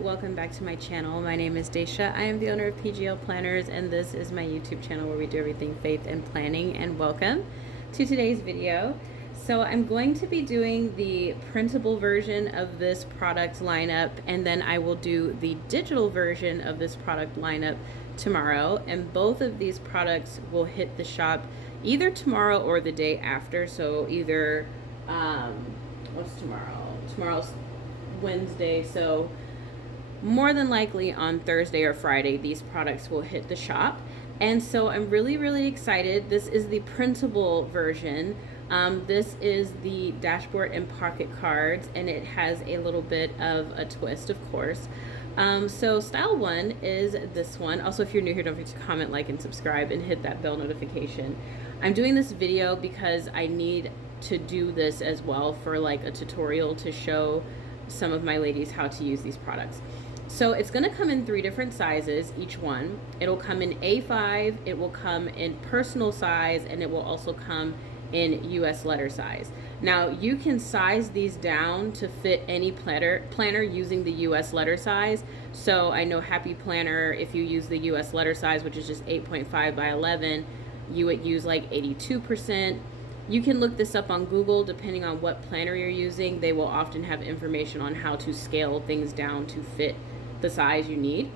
welcome back to my channel. My name is Daisha. I am the owner of PGL Planners, and this is my YouTube channel where we do everything faith and planning. And welcome to today's video. So I'm going to be doing the printable version of this product lineup, and then I will do the digital version of this product lineup tomorrow. And both of these products will hit the shop either tomorrow or the day after. So either what's tomorrow? Tomorrow's Wednesday, so more than likely on Thursday or Friday these products will hit the shop. And so I'm really excited. This is the printable version. This is the dashboard and pocket cards, and it has a little bit of a twist, of course. So style one is this one. Also, if you're new here, don't forget to comment, like, and subscribe, and hit that bell notification. I'm doing this video because I need to do this as well for like a tutorial to show some of my ladies how to use these products. So it's going to come in 3 different sizes, each one. It'll come in A5, it will come in personal size, and it will also come in US letter size. Now you can size these down to fit any planner using the US letter size. So I know Happy Planner, if you use the US letter size, which is just 8.5 by 11, you would use like 82%. You can look this up on Google. Depending on what planner you're using, they will often have information on how to scale things down to fit the size you need.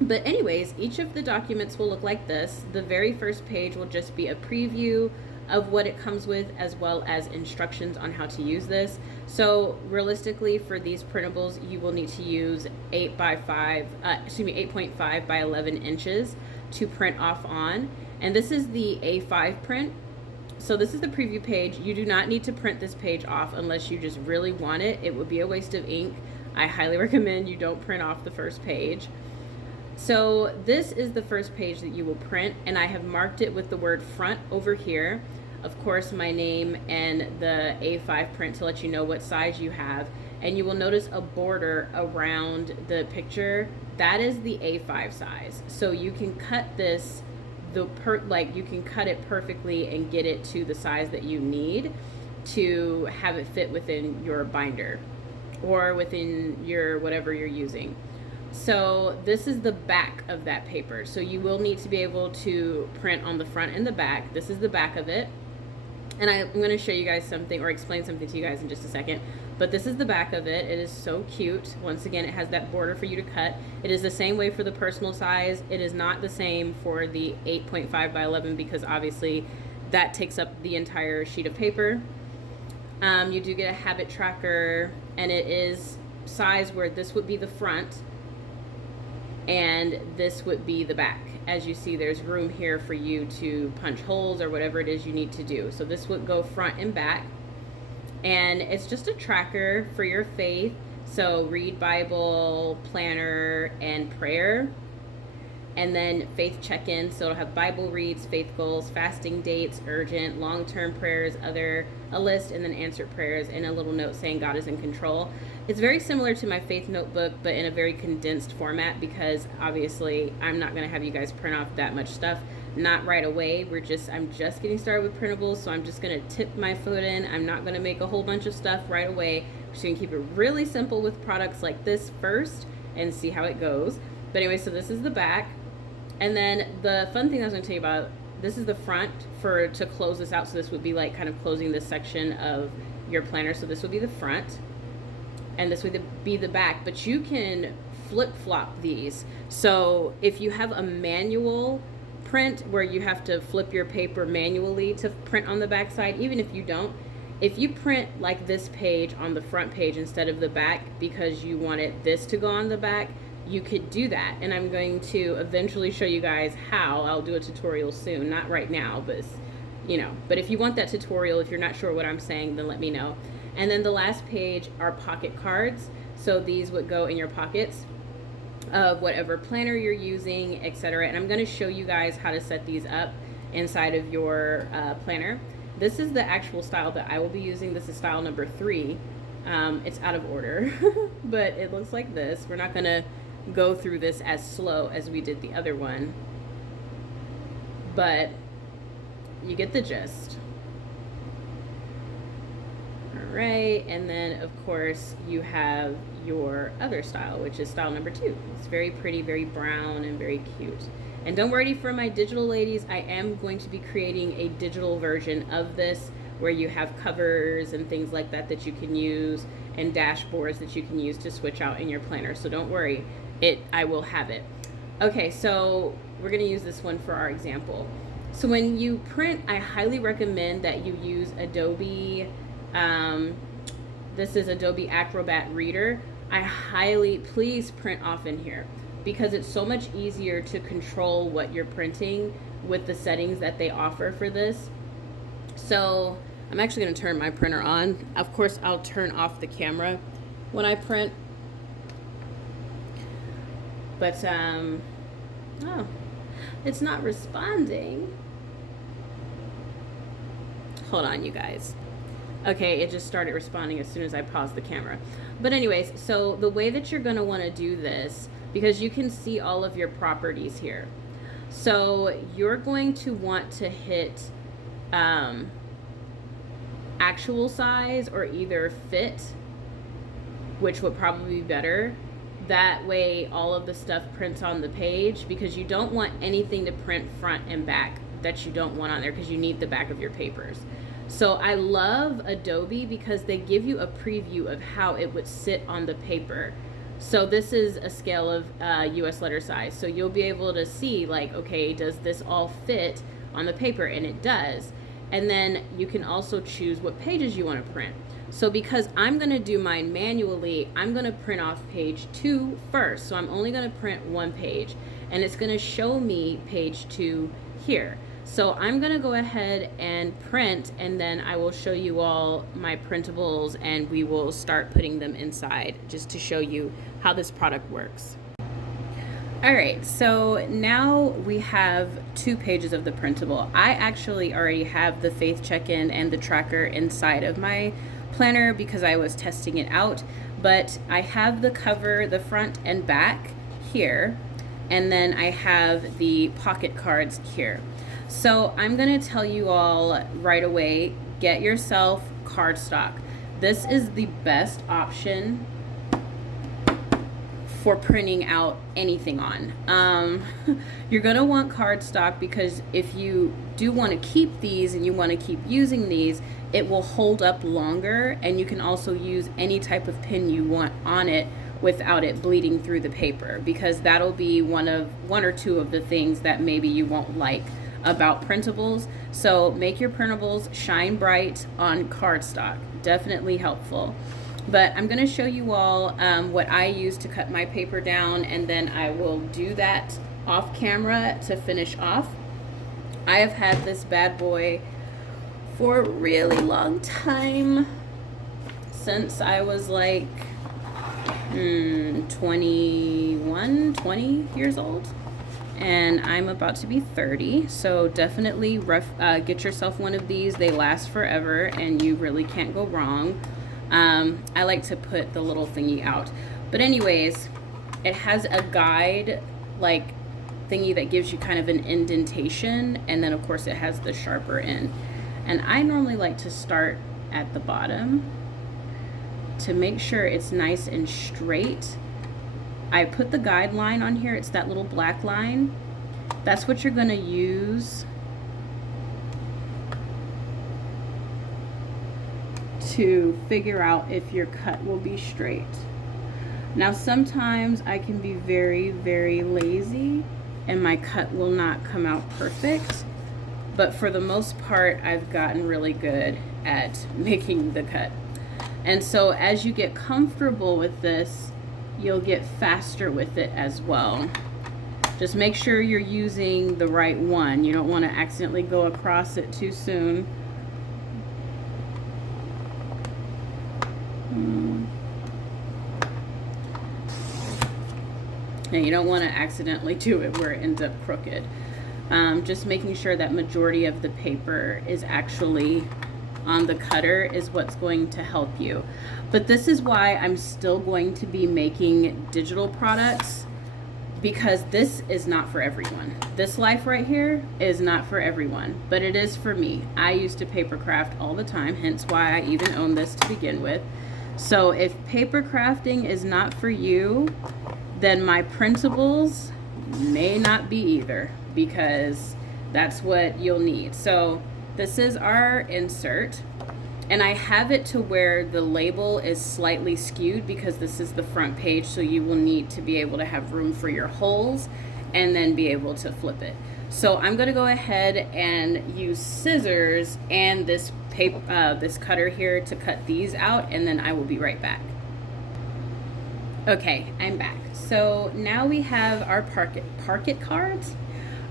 But anyways, each of the documents will look like this. The very first page will just be a preview of what it comes with, as well as instructions on how to use this. So realistically, for these printables, you will need to use 8.5 by 11 inches to print off on. And this is the A5 print. So this is the preview page. You do not need to print this page off unless you just really want it. It would be a waste of ink. I highly recommend you don't print off the first page. So this is the first page that you will print, and I have marked it with the word front over here. Of course, my name and the A5 print to let you know what size you have. And you will notice a border around the picture. That is the A5 size. So you can cut this you can cut it perfectly and get it to the size that you need to have it fit within your binder or within your whatever you're using. So this is the back of that paper. So you will need to be able to print on the front and the back. This is the back of it. And I'm going to show you guys something or explain something to you guys in just a second. But this is the back of it. It is so cute. Once again, it has that border for you to cut. It is the same way for the personal size. It is not the same for the 8.5 by 11 because obviously that takes up the entire sheet of paper. You do get a habit tracker, and it is size where this would be the front and this would be the back. As you see, there's room here for you to punch holes or whatever it is you need to do. So this would go front and back. And it's just a tracker for your faith. So read Bible, planner, and prayer. And then faith check-in. So it'll have Bible reads, faith goals, fasting dates, urgent, long-term prayers, a list, and then answered prayers, and a little note saying God is in control. It's very similar to my faith notebook, but in a very condensed format, because obviously I'm not going to have you guys print off that much stuff. Not right away. I'm just getting started with printables, so I'm just going to tip my foot in. I'm not going to make a whole bunch of stuff right away. We're just going to keep it really simple with products like this first and see how it goes. But anyway, so this is the back. And then the fun thing I was going to tell you about, this is the front to close this out. So this would be like kind of closing this section of your planner. So this would be the front, and this would be the back. But you can flip-flop these. So if you have a manual print where you have to flip your paper manually to print on the back side, even if you don't, if you print like this page on the front page instead of the back because you wanted this to go on the back, you could do that. And I'm going to eventually show you guys how. I'll do a tutorial soon, not right now, but but if you want that tutorial, if you're not sure what I'm saying, then let me know. And then the last page are pocket cards. So these would go in your pockets of whatever planner you're using, etc. And I'm going to show you guys how to set these up inside of your planner. This is the actual style that I will be using. This is style number 3. It's out of order, but it looks like this. We're not going to go through this as slow as we did the other one, but you get the gist. All right, and then of course you have your other style, which is style number 2. It's very pretty, very brown, and very cute. And don't worry, for my digital ladies, I am going to be creating a digital version of this where you have covers and things like that that you can use, and dashboards that you can use to switch out in your planner. So don't worry, I will have it. Okay, so we're going to use this one for our example. So when you print, I highly recommend that you use Adobe. This is Adobe Acrobat Reader. Please print off in here, because it's so much easier to control what you're printing with the settings that they offer for this. So I'm actually going to turn my printer on. Of course, I'll turn off the camera when I print. But, oh, it's not responding. Hold on, you guys. Okay, it just started responding as soon as I paused the camera. But anyways, so the way that you're going to want to do this, because you can see all of your properties here. So you're going to want to hit actual size or either fit, which would probably be better. That way all of the stuff prints on the page, because you don't want anything to print front and back that you don't want on there, because you need the back of your papers. So I love Adobe because they give you a preview of how it would sit on the paper. So this is a scale of US letter size. So you'll be able to see, like, okay, does this all fit on the paper? And it does. And then you can also choose what pages you want to print. So because I'm going to do mine manually, I'm going to print off page 2 first. So I'm only going to print one page, and it's going to show me page 2 here. So I'm going to go ahead and print, and then I will show you all my printables, and we will start putting them inside just to show you how this product works. All right, so now we have 2 pages of the printable. I actually already have the faith check-in and the tracker inside of my planner because I was testing it out, but I have the cover, the front and back here, and then I have the pocket cards here. So I'm going to tell you all right away, get yourself cardstock. This is the best option for printing out anything on. You're going to want cardstock because if you do want to keep these and you want to keep using these, it will hold up longer, and you can also use any type of pin you want on it without it bleeding through the paper, because that'll be one or two of the things that maybe you won't like about printables. So make your printables shine bright on cardstock. Definitely helpful. But I'm going to show you all what I use to cut my paper down, and then I will do that off camera to finish off. I have had this bad boy for a really long time, since I was like 20 years old, and I'm about to be 30. So definitely get yourself one of these. They last forever and you really can't go wrong. I like to put the little thingy out, but anyways, it has a guide like thingy that gives you kind of an indentation, and then of course it has the sharper end. And I normally like to start at the bottom to make sure it's nice and straight. I put the guideline on here. It's that little black line. That's what you're going to use to figure out if your cut will be straight. Now sometimes I can be very, very lazy and my cut will not come out perfect, but for the most part I've gotten really good at making the cut. And so as you get comfortable with this, you'll get faster with it as well. Just make sure you're using the right one. You don't want to accidentally go across it too soon. And you don't want to accidentally do it where it ends up crooked. Just making sure that majority of the paper is actually on the cutter is what's going to help you. But this is why I'm still going to be making digital products, because this is not for everyone. This life right here is not for everyone, but it is for me. I used to paper craft all the time, hence why I even own this to begin with. So if paper crafting is not for you, then my printables may not be either, because that's what you'll need. So this is our insert, and I have it to where the label is slightly skewed because this is the front page, so you will need to be able to have room for your holes and then be able to flip it. So I'm going to go ahead and use scissors and this paper, this cutter here to cut these out, and then I will be right back. Okay, I'm back. So now we have our pocket cards.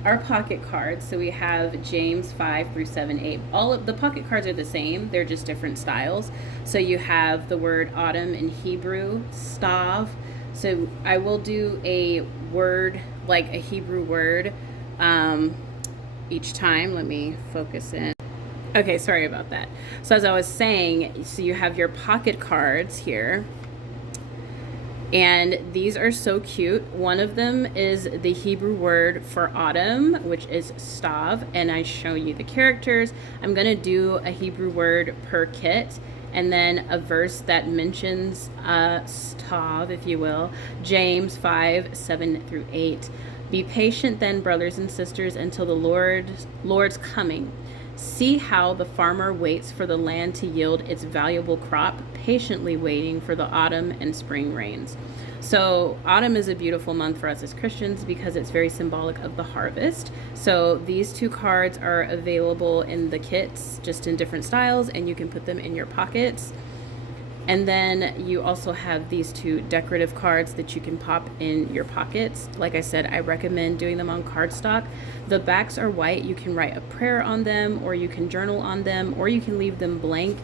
Our pocket cards, so we have James 5 through 7, 8. All of the pocket cards are the same, they're just different styles. So you have the word autumn in Hebrew, stav. So I will do a word, like a Hebrew word, each time. Let me focus in. Okay, sorry about that. So as I was saying, so you have your pocket cards here. And these are so cute. One of them is the Hebrew word for autumn, which is stav, and I show you the characters. I'm gonna do a Hebrew word per kit, and then a verse that mentions stav, if you will, James 5, 7 through 8. Be patient then, brothers and sisters, until the Lord's coming. See how the farmer waits for the land to yield its valuable crop, patiently waiting for the autumn and spring rains. So autumn is a beautiful month for us as Christians because it's very symbolic of the harvest. So these two cards are available in the kits, just in different styles, and you can put them in your pockets. And then you also have these two decorative cards that you can pop in your pockets. Like I said, I recommend doing them on cardstock. The backs are white. You can write a prayer on them, or you can journal on them, or you can leave them blank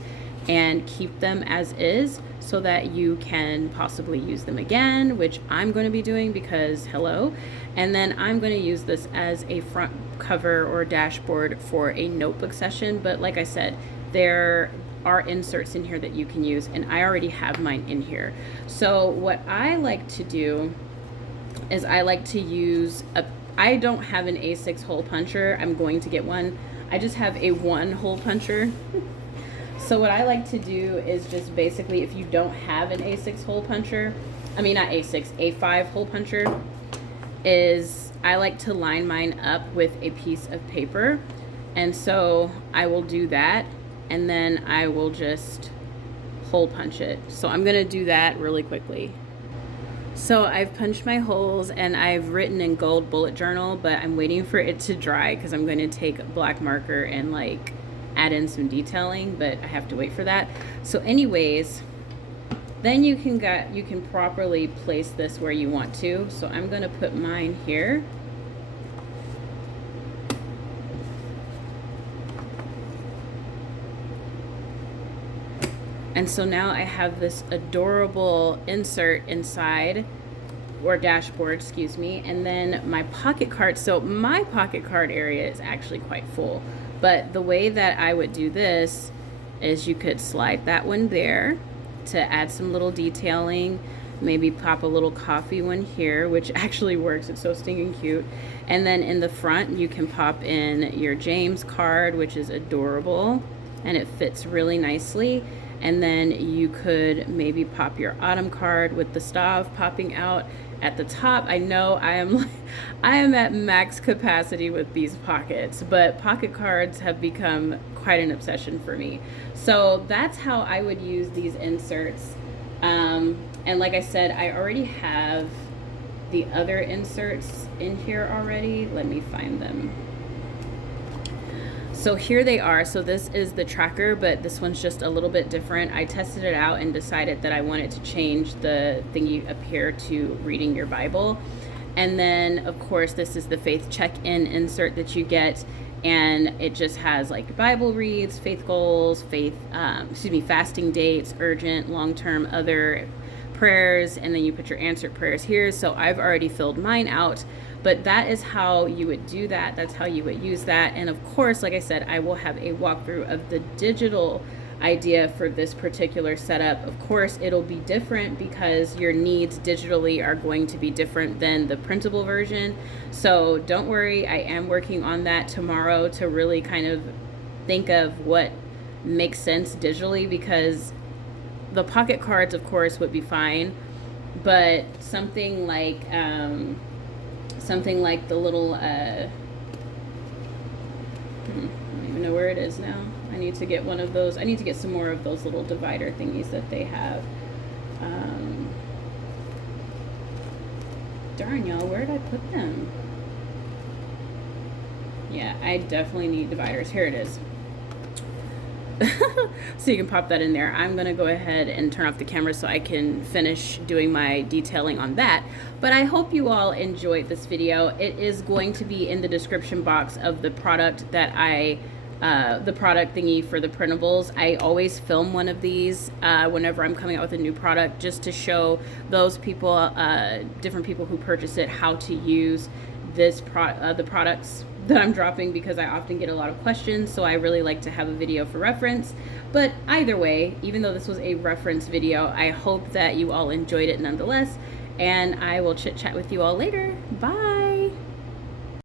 and keep them as is so that you can possibly use them again, which I'm going to be doing because hello. And then I'm going to use this as a front cover or dashboard for a notebook session. But like I said, there are inserts in here that you can use, and I already have mine in here. So what I like to do is I like to use I don't have an A6 hole puncher. I'm going to get one. I just have a 1 hole puncher. So what I like to do is just basically, if you don't have an A6 hole puncher, I mean not A6, A5 hole puncher, is I like to line mine up with a piece of paper. And so I will do that, and then I will just hole punch it. So I'm gonna do that really quickly. So I've punched my holes and I've written in gold bullet journal, but I'm waiting for it to dry because I'm going to take a black marker and like add in some detailing, but I have to wait for that. So anyways, then you can properly place this where you want to. So I'm going to put mine here. And so now I have this adorable insert inside, or dashboard, excuse me, and then my pocket card. So my pocket card area is actually quite full, but the way that I would do this is you could slide that one there to add some little detailing, maybe pop a little coffee one here, which actually works. It's so stinking cute. And then in the front, you can pop in your James card, which is adorable, and it fits really nicely. And then you could maybe pop your autumn card with the stav popping out at the top. I know I am at max capacity with these pockets, but pocket cards have become quite an obsession for me. So that's how I would use these inserts. And like I said, I already have the other inserts in here already. Let me find them. So here they are. So this is the tracker, but this one's just a little bit different. I tested it out and decided that I wanted to change the thingy up here to reading your Bible. And then of course, this is the faith check-in insert that you get. And it just has like Bible reads, faith goals, fasting dates, urgent, long-term, other prayers, and then you put your answered prayers here. So I've already filled mine out. But that is how you would do that. That's how you would use that. And of course, like I said, I will have a walkthrough of the digital idea for this particular setup. Of course, it'll be different because your needs digitally are going to be different than the printable version. So don't worry, I am working on that tomorrow to really kind of think of what makes sense digitally, because the pocket cards, of course, would be fine, but something like the little I don't even know where it is now. I need to get one of those. I need to get some more of those little divider thingies that they have. Darn, y'all, where did I put them? Yeah, I definitely need dividers. Here it is. So you can pop that in there. I'm going to go ahead and turn off the camera so I can finish doing my detailing on that. But I hope you all enjoyed this video. It is going to be in the description box of the product that the product thingy for the printables. I always film one of these whenever I'm coming out with a new product, just to show those people, different people who purchase it, how to use this the products that I'm dropping, because I often get a lot of questions, so I really like to have a video for reference. But either way, even though this was a reference video, I hope that you all enjoyed it nonetheless, and I will chit chat with you all later. Bye.